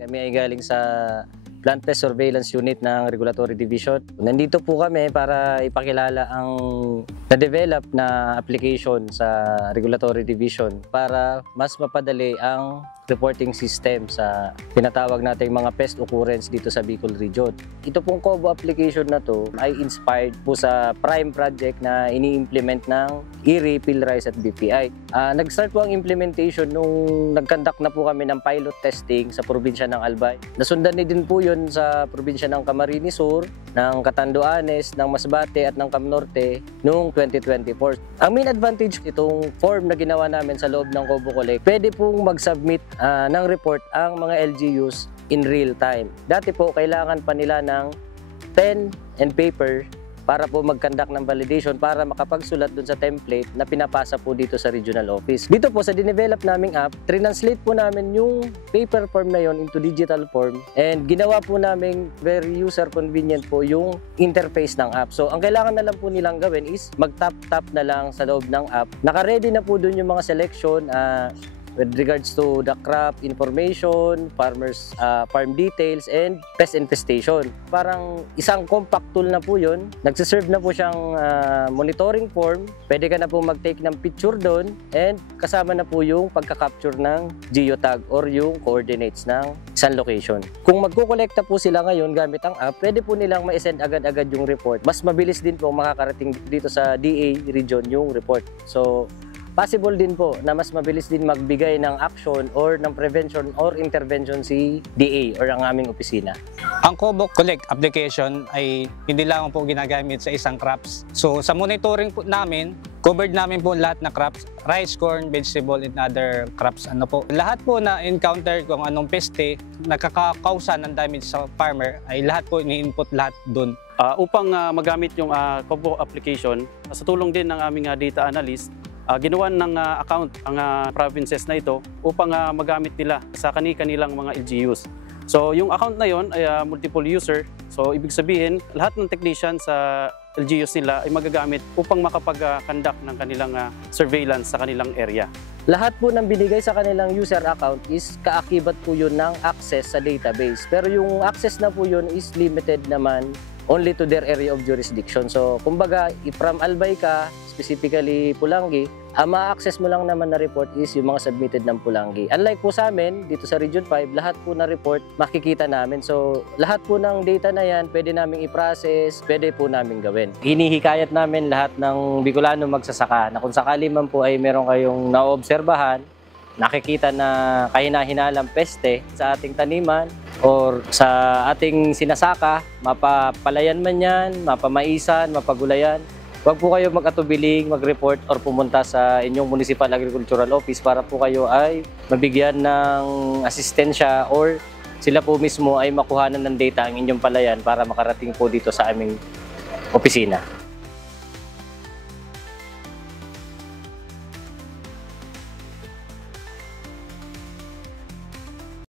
Kami ay galing sa Plant Pest Surveillance Unit ng Regulatory Division. Nandito po kami para ipakilala ang na-develop na application sa Regulatory Division para mas mapadali ang reporting system sa tinatawag nating mga pest occurrence dito sa Bicol Region. Ito pong COBO application na to ay inspired po sa PRIME project na ini-implement ng IRRI, PhilRISE at BPI. Nag-start po ang implementation nung nag-conduct na po kami ng pilot testing sa probinsya ng Albay. Nasundan din po yun sa probinsya ng Camarines Sur, ng Catanduanes, ng Masbate at ng Camnorte noong 2024. Ang main advantage itong form na ginawa namin sa loob ng COBO Collect, pwede pong mag-submit ng report ang mga LGUs in real time. Dati po kailangan pa nila ng pen and paper para po mag-conduct ng validation para makapagsulat dun sa template na pinapasa po dito sa regional office. Dito po sa dinevelop naming app, translate po namin yung paper form na yon into digital form and ginawa po namin very user convenient po yung interface ng app. So ang kailangan na lang po nilang gawin is mag-tap-tap na lang sa loob ng app. Naka-ready na po dun yung mga selection with regards to the crop information, farmers farm details, and pest infestation. Parang isang compact tool na po yun. Nagsiserve na po siyang monitoring form. Pwede ka na po mag-take ng picture doon and kasama na po yung pagka-capture ng geotag or yung coordinates ng isang location. Kung magkukolekta po sila ngayon gamit ang app, pwede po nilang ma-send agad-agad yung report. Mas mabilis din po makakarating dito sa DA region yung report. So, possible din po na mas mabilis din magbigay ng action or ng prevention or intervention si DA or ang aming opisina. Ang COBO Collect application ay hindi lang po ginagamit sa isang crops. So sa monitoring po namin, covered namin po lahat na crops, rice, corn, vegetable, and other crops. Lahat po na encounter kung anong peste, nakakakausa ng damage sa farmer, ay lahat po ini-input lahat doon. Upang magamit yung COBO application, sa tulong din ng aming data analyst, ginawan ng account ang provinces na ito upang magamit nila sa kanilang mga LGUs. So yung account na yon ay multiple user. So ibig sabihin, lahat ng technician sa LGUs nila ay magagamit upang makapag-conduct ng kanilang surveillance sa kanilang area. Lahat po ng binigay sa kanilang user account is kaakibat po yun ng access sa database. Pero yung access na po yun is limited naman only to their area of jurisdiction. So kumbaga, if from Albay ka, specifically Pulangi, ang ma-access mo lang naman na report is yung mga submitted ng Pulangi. Unlike po sa amin, dito sa Region 5, lahat po na report makikita namin. So lahat po ng data na yan, pwede namin i-process, pwede po namin gawin. Hinihikayat namin lahat ng Bicolano magsasaka na kung sakali man po ay meron kayong naobserbahan, nakikita na kahina-hinalang peste sa ating taniman or sa ating sinasaka, mapapalayan man yan, mapamaisan, mapagulayan, huwag po kayo mag-atubiling, mag-report or pumunta sa inyong Municipal Agricultural Office para po kayo ay mabigyan ng asistensya or sila po mismo ay makuhanan ng data ang inyong palayan para makarating po dito sa aming opisina.